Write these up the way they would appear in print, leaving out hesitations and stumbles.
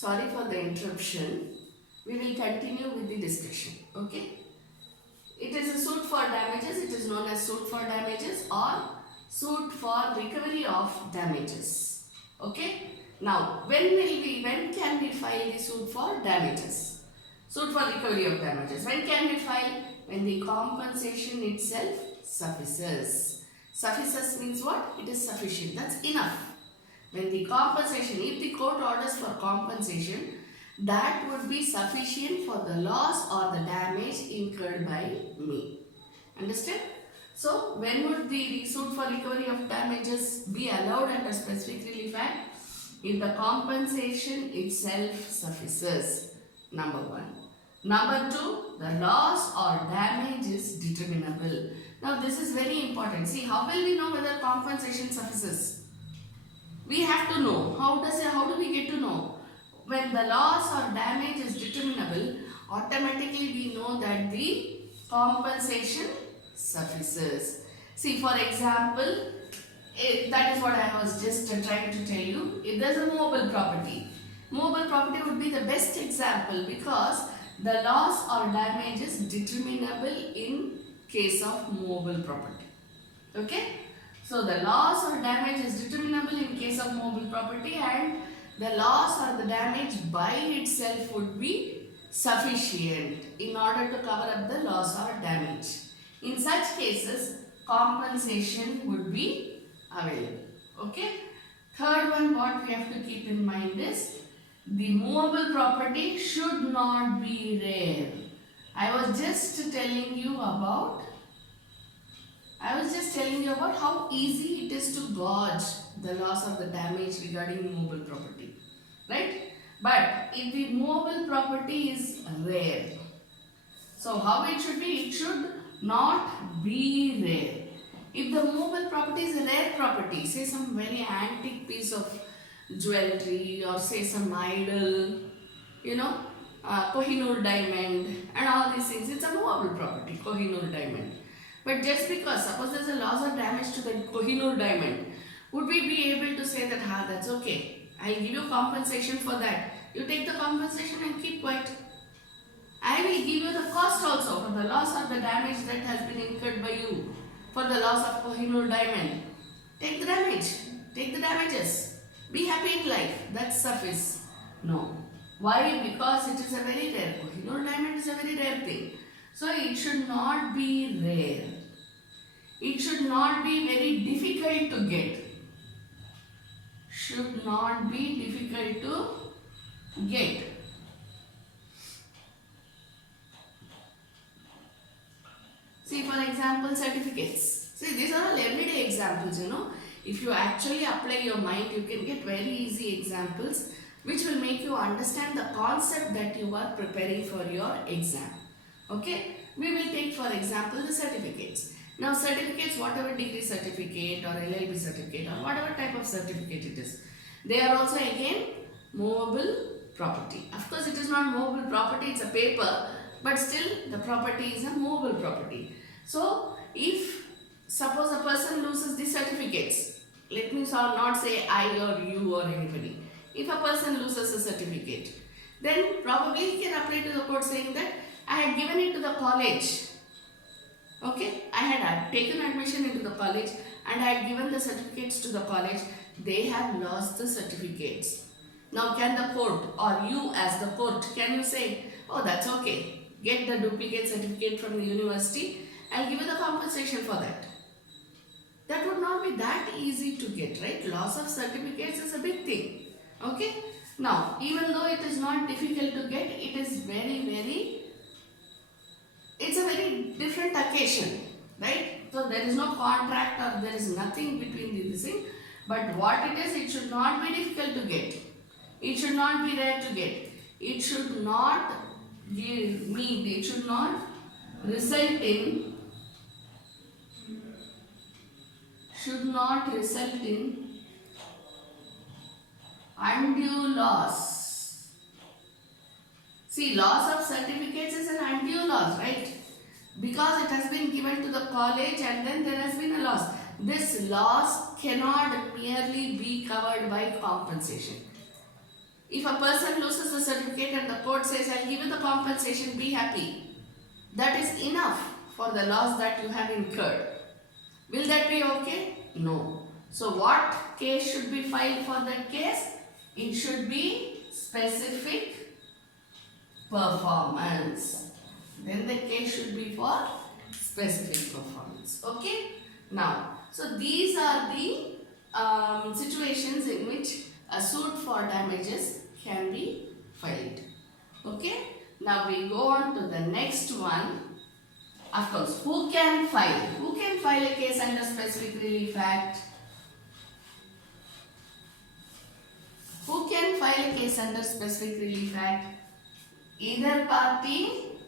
Sorry for the interruption. We will continue with the discussion. Okay. It is a suit for damages. It is known as suit for damages or suit for recovery of damages. Okay. Now, when can we file the suit for damages? Suit for recovery of damages. When can we file? When the compensation itself suffices. Suffices means what? It is sufficient. That's enough. When the compensation, if the court orders for compensation, that would be sufficient for the loss or the damage incurred by me. Understand? So, when would the suit for recovery of damages be allowed under specific relief act? If the compensation itself suffices. Number one. Number two, the loss or damage is determinable. Now, this is very important. See, how will we know whether compensation suffices? We have to know. How do we get to know? When the loss or damage is determinable, automatically we know that the compensation suffices. See, for example, that is what I was just trying to tell you. If there is a movable property would be the best example because the loss or damage is determinable in case of movable property. Okay? So, the loss or damage is determinable in case of movable property and the loss or the damage by itself would be sufficient in order to cover up the loss or damage. In such cases, compensation would be available. Okay. Third one, what we have to keep in mind is the movable property should not be rare. I was just telling you about how easy it is to gauge the loss or the damage regarding movable property, right? But if the movable property is rare, so how it should be? It should not be rare. If the movable property is a rare property, say some very antique piece of jewelry or say some idol, Kohinoor diamond and all these things, it's a movable property, Kohinoor diamond. But just because, suppose there is a loss or damage to the Kohinoor diamond, would we be able to say that, that's okay, I will give you compensation for that. You take the compensation and keep quiet. I will give you the cost also for the loss or the damage that has been incurred by you for the loss of Kohinoor diamond. Take the damage, take the damages. Be happy in life, that's suffice. No. Why? Because it is a very rare. Kohinoor diamond is a very rare thing. So, it should not be rare. It should not be very difficult to get. Should not be difficult to get. See, for example, certificates. See, these are all everyday examples, If you actually apply your mind, you can get very easy examples which will make you understand the concept that you are preparing for your exam. Okay, we will take for example the certificates. Now certificates, whatever degree certificate or LLB certificate or whatever type of certificate it is, they are also again movable property. Of course it is not movable property, it's a paper, but still the property is a movable property. So if suppose a person loses the certificates, let me not say I or you or anybody. If a person loses a certificate, then probably he can apply to the court saying that I had given it to the college. Okay, I had taken admission into the college and I had given the certificates to the college. They have lost the certificates. Now can the court or you as the court, can you say, oh that's okay, get the duplicate certificate from the university, I'll give you the compensation for that. That would not be that easy to get, right? Loss of certificates is a big thing. Okay. Now, even though it is not difficult to get, it is it's a very different occasion, right? So, there is no contract or there is nothing between this thing. But what it is, it should not be difficult to get. It should not be rare to get. It should not it should not result in undue loss. See, loss of certificates is an undue loss, right? Because it has been given to the college and then there has been a loss. This loss cannot merely be covered by compensation. If a person loses the certificate and the court says, I'll give you the compensation, be happy. That is enough for the loss that you have incurred. Will that be okay? No. So what case should be filed for that case? It should be specific performance. Then the case should be for specific performance. Okay? Now, so these are the situations in which a suit for damages can be filed. Okay? Now we go on to the next one. Of course, who can file? Who can file a case under Specific Relief Act? Who can file a case under Specific Relief Act? Either party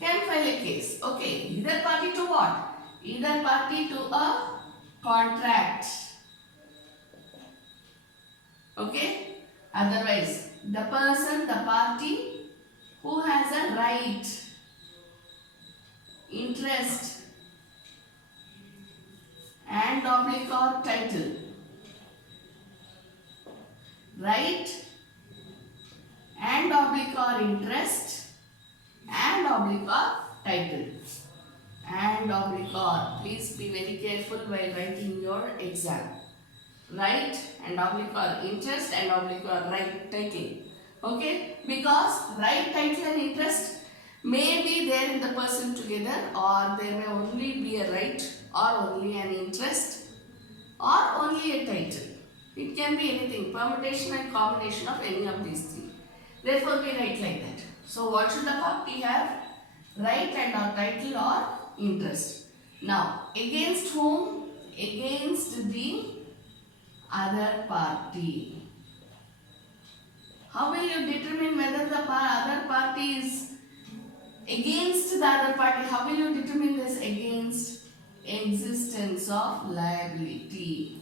can file a case. Okay, either party to what? Either party to a contract. Okay? Otherwise, the person, the party who has a right, interest and or title. Right and or interest and or title. And or. Please be very careful while writing your exam. Right and or interest and or right title. Okay, because right title and interest may be there in the person together, or there may only be a right or only an interest or only a title. It can be anything, permutation and combination of any of these three. Therefore, we write like that. So, what should the party have? Right and or title or interest. Now, against whom? Against the other party. How will you determine whether the other party is against the other party? How will you determine this? Against existence of liability.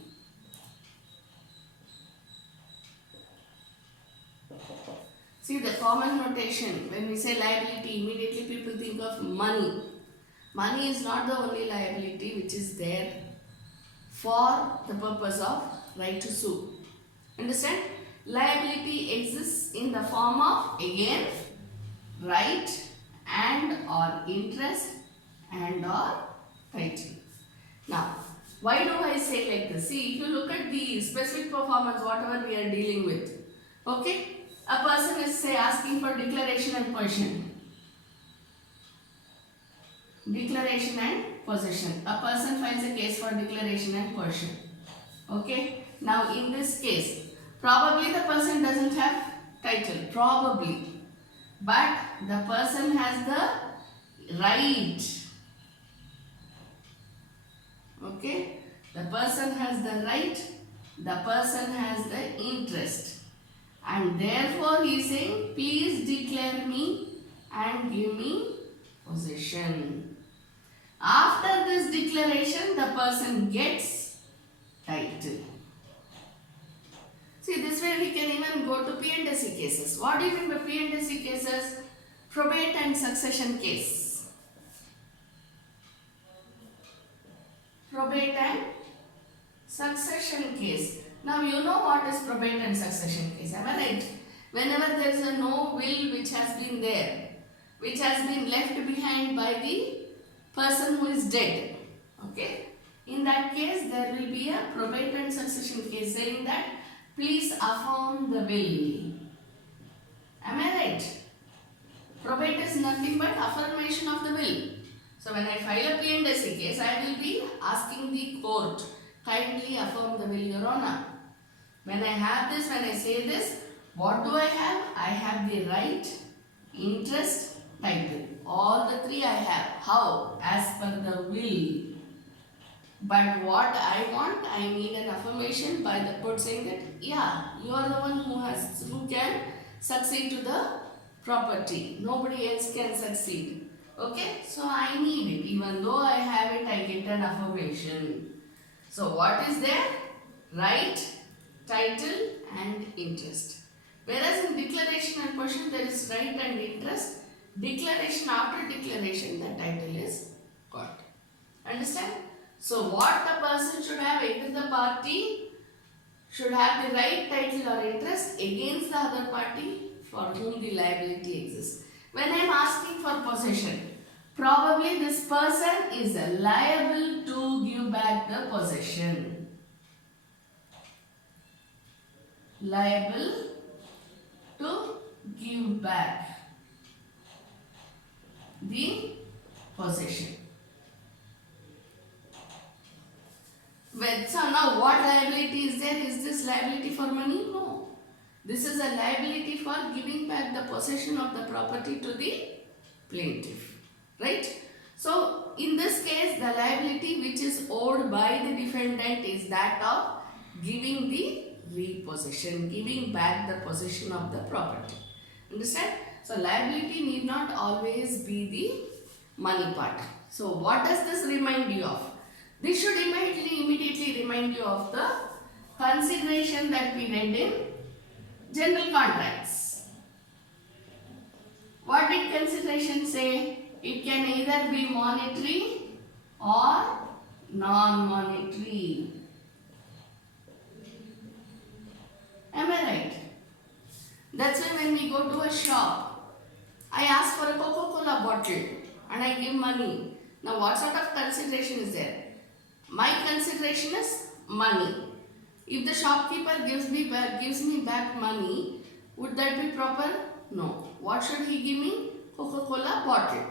See the common notation, when we say liability, immediately people think of money. Money is not the only liability which is there for the purpose of right to sue. Understand? Liability exists in the form of, again, right and or interest and or title. Now, why do I say like this? See, if you look at the specific performance, whatever we are dealing with, okay, a person is say asking for declaration and possession. Declaration and possession. A person files a case for declaration and possession. Okay. Now, in this case, probably the person doesn't have title, probably. But the person has the right. Okay. The person has the right. The person has the interest. And therefore he is saying, please declare me and give me possession. After this declaration, the person gets title. See, this way we can even go to P&C cases. What do you mean by P&C cases? Probate and succession case. Probate and succession case. Now you know what is probate and succession case, am I right? Whenever there is a no will which has been there, which has been left behind by the person who is dead, okay? In that case, there will be a probate and succession case saying that please affirm the will. Am I right? Probate is nothing but affirmation of the will. So when I file a P&C case, I will be asking the court, kindly affirm the will, Your Honor. When I have this, when I say this, what do I have? I have the right, interest, title. All the three I have. How? As per the will. But what I want, I need an affirmation by the court saying that, yeah, you are the one who can succeed to the property. Nobody else can succeed. Okay? So I need it. Even though I have it, I get an affirmation. So what is there? Right, title and interest. Whereas in declaration and possession, there is right and interest. Declaration, after declaration, the title is got. Understand? So what the person should have, either the party should have the right, title or interest against the other party for whom the liability exists. When I am asking for possession, probably this person is liable to give back the possession. Liable to give back the possession. So now what liability is there? Is this liability for money? No. This is a liability for giving back the possession of the property to the plaintiff. Right? So in this case, the liability which is owed by the defendant is that of giving the repossession, giving back the possession of the property. Understand? So liability need not always be the money part. So what does this remind you of? This should immediately remind you of the consideration that we read in general contracts. What did consideration say? It can either be monetary or non-monetary. Am I right? That's why when we go to a shop, I ask for a Coca-Cola bottle and I give money. Now what sort of consideration is there? My consideration is money. If the shopkeeper gives me back money, would that be proper? No. What should he give me? Coca-Cola bottle.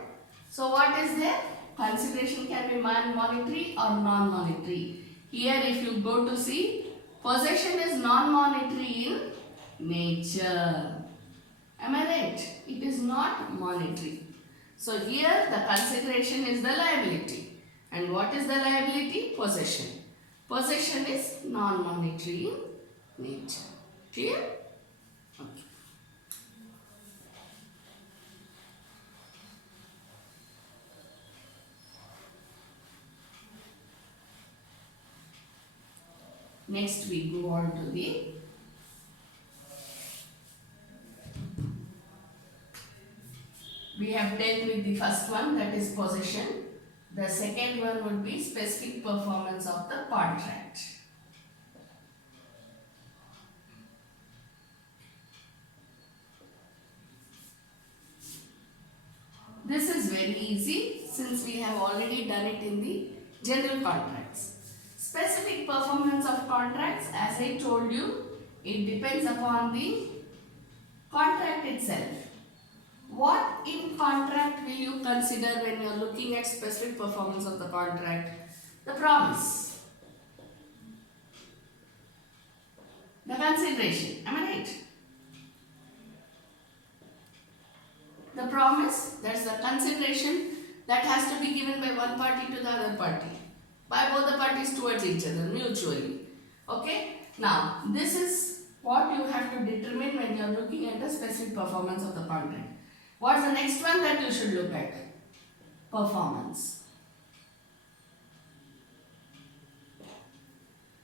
So what is there? Consideration can be monetary or non-monetary. Here if you go to see, possession is non-monetary in nature. Am I right? It is not monetary. So here the consideration is the liability. And what is the liability? Possession. Possession is non-monetary in nature. Clear? Okay. Next we go on to the we have dealt with the first one, that is possession. The second one would be specific performance of the contract. This is very easy since we have already done it in the general contracts. Specific performance of contracts, as I told you, it depends upon the contract itself. What in contract will you consider when you are looking at specific performance of the contract? The promise, the consideration, am I right? The promise, that's the consideration that has to be given by one party to the other party, by both the parties towards each other mutually. Okay? Now, this is what you have to determine when you are looking at the specific performance of the contract. What's the next one that you should look at? Performance.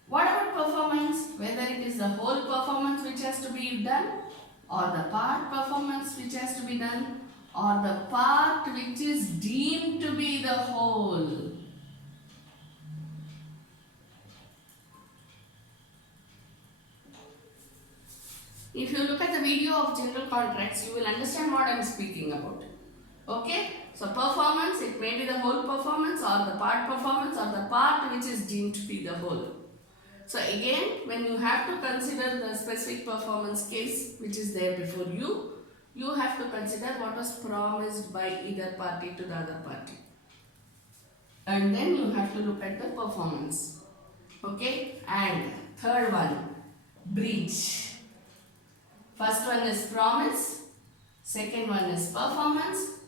What about performance? Whether it is the whole performance which has to be done, or the part performance which has to be done, or the part which is deemed to be the whole. If you look at the video of general contracts, you will understand what I am speaking about. Okay? So performance, it may be the whole performance or the part performance or the part which is deemed to be the whole. So again, when you have to consider the specific performance case which is there before you, you have to consider what was promised by either party to the other party. And then you have to look at the performance. Okay? And third one, breach. First one is promise, second one is performance,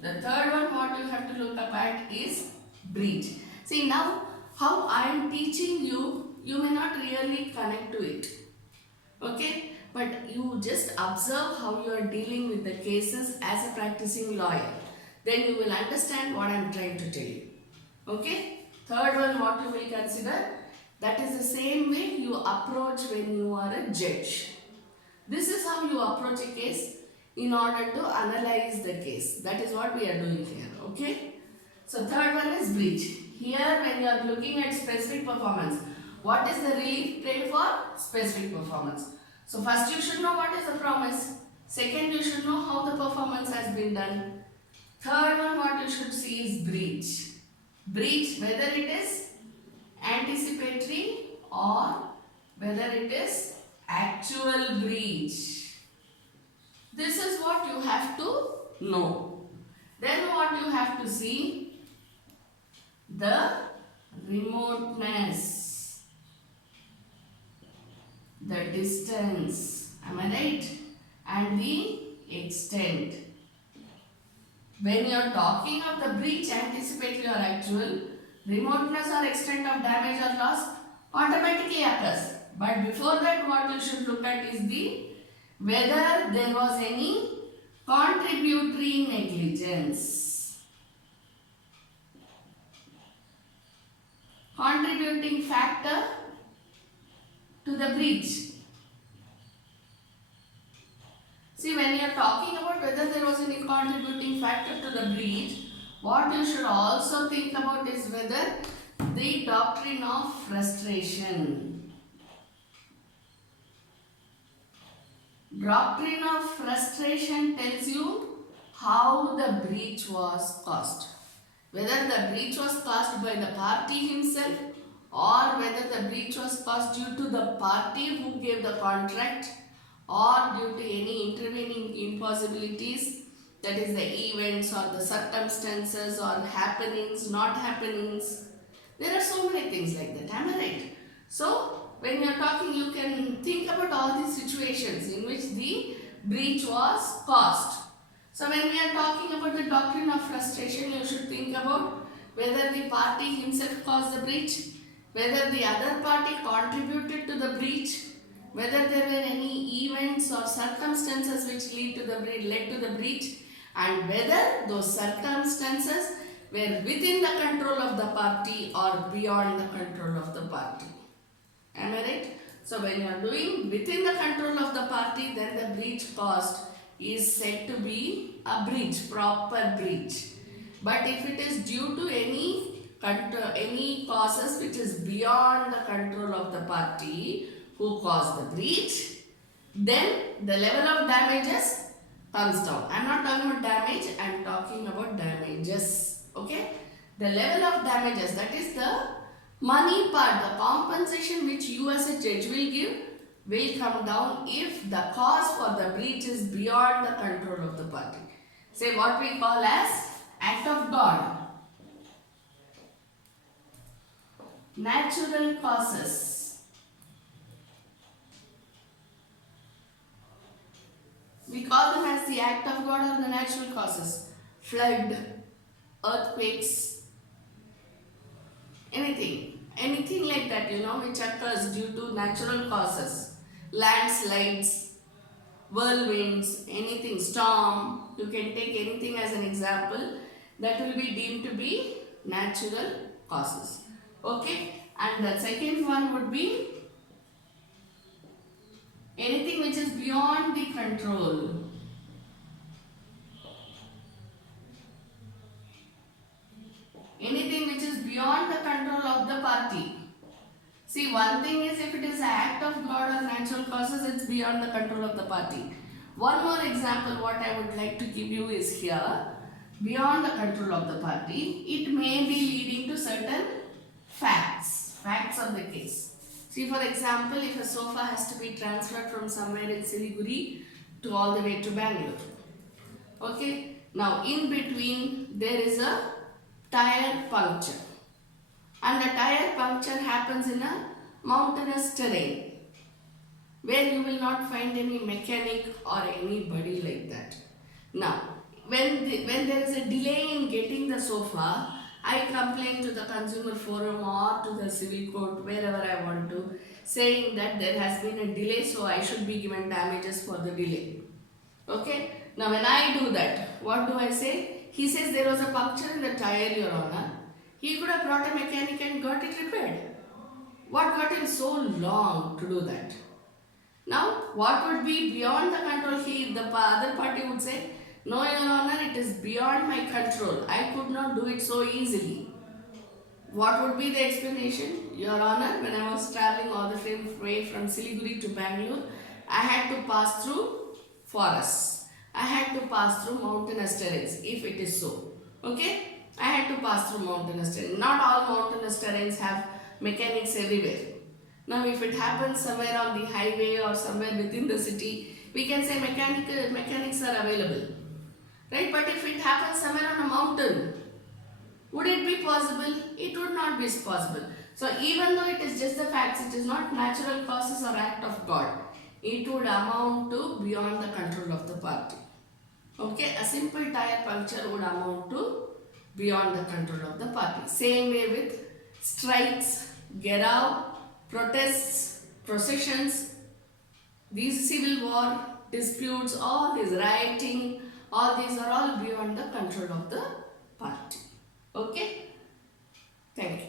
the third one what you have to look up at is breach. See now how I am teaching you, you may not really connect to it. Okay? But you just observe how you are dealing with the cases as a practicing lawyer. Then you will understand what I am trying to tell you. Okay? Third one what you will consider, that is the same way you approach when you are a judge. This is how you approach a case in order to analyze the case. That is what we are doing here. Okay? So third one is breach. Here when you are looking at specific performance, What is the relief paid for? Specific performance. So first you should know what is the promise. Second, you should know how the performance has been done. Third one, what you should see is breach. Breach, whether it is anticipatory or whether it is actual breach. This is what you have to know. Then what you have to see? The remoteness, the distance, am I right? And the extent. When you are talking of the breach, anticipatory or actual, remoteness or extent of damage or loss automatically occurs. But before that, what you should look at is the whether there was any contributory negligence. Contributing factor to the breach. See, when you are talking about whether there was any contributing factor to the breach, what you should also think about is whether the doctrine of frustration. Doctrine of frustration tells you how the breach was caused. Whether the breach was caused by the party himself or whether the breach was caused due to the party who gave the contract or due to any intervening impossibilities, that is the events or the circumstances or happenings, not happenings. There are so many things like that, am I right? So, when you are talking, you can think about all these situations in which the breach was caused. So, when we are talking about the doctrine of frustration, you should think about whether the party himself caused the breach, whether the other party contributed to the breach, whether there were any events or circumstances which led to the breach, and whether those circumstances were within the control of the party or beyond the control of the party. Am I right? So when you are doing within the control of the party, then the breach caused is said to be a breach, proper breach. But if it is due to any causes which is beyond the control of the party who caused the breach, then the level of damages comes down. I am not talking about damage, I am talking about damages. Okay? The level of damages, that is the money part, the compensation which you as a judge will give, will come down if the cause for the breach is beyond the control of the party. Say what we call as act of God. Natural causes. We call them as the act of God or the natural causes. Flood, earthquakes, anything like that, which occurs due to natural causes. Landslides, whirlwinds, anything, storm, you can take anything as an example that will be deemed to be natural causes. Okay, and the second one would be anything which is beyond the control. Anything which is beyond the control of the party. See, one thing is if it is an act of God or natural causes, it's beyond the control of the party. One more example what I would like to give you is here. Beyond the control of the party, it may be leading to certain facts of the case. See, for example, if a sofa has to be transferred from somewhere in Siliguri to all the way to Bangalore. Okay, now in between there is a tire puncture, and the tire puncture happens in a mountainous terrain where you will not find any mechanic or anybody like that. Now, when there is a delay in getting the sofa, I complain to the consumer forum or to the civil court, wherever I want to, saying that there has been a delay, so I should be given damages for the delay. Okay, now when I do that, what do I say? He says there was a puncture in the tire, Your Honor. He could have brought a mechanic and got it repaired. What got him so long to do that? Now, what would be beyond the control? The other party would say, no, Your Honor, it is beyond my control. I could not do it so easily. What would be the explanation? Your Honor, when I was traveling all the way from Siliguri to Bangalore, I had to pass through forests. I had to pass through mountainous terrains, if it is so. Okay? I had to pass through mountainous terrain. Not all mountainous terrains have mechanics everywhere. Now, if it happens somewhere on the highway or somewhere within the city, we can say mechanics are available. Right? But if it happens somewhere on a mountain, would it be possible? It would not be possible. So even though it is just the facts, it is not natural causes or act of God. It would amount to beyond the control of the party. Okay, a simple tire puncture would amount to beyond the control of the party. Same way with strikes, gerao, protests, processions, these civil war disputes, all these rioting, all these are all beyond the control of the party. Okay? Thank you.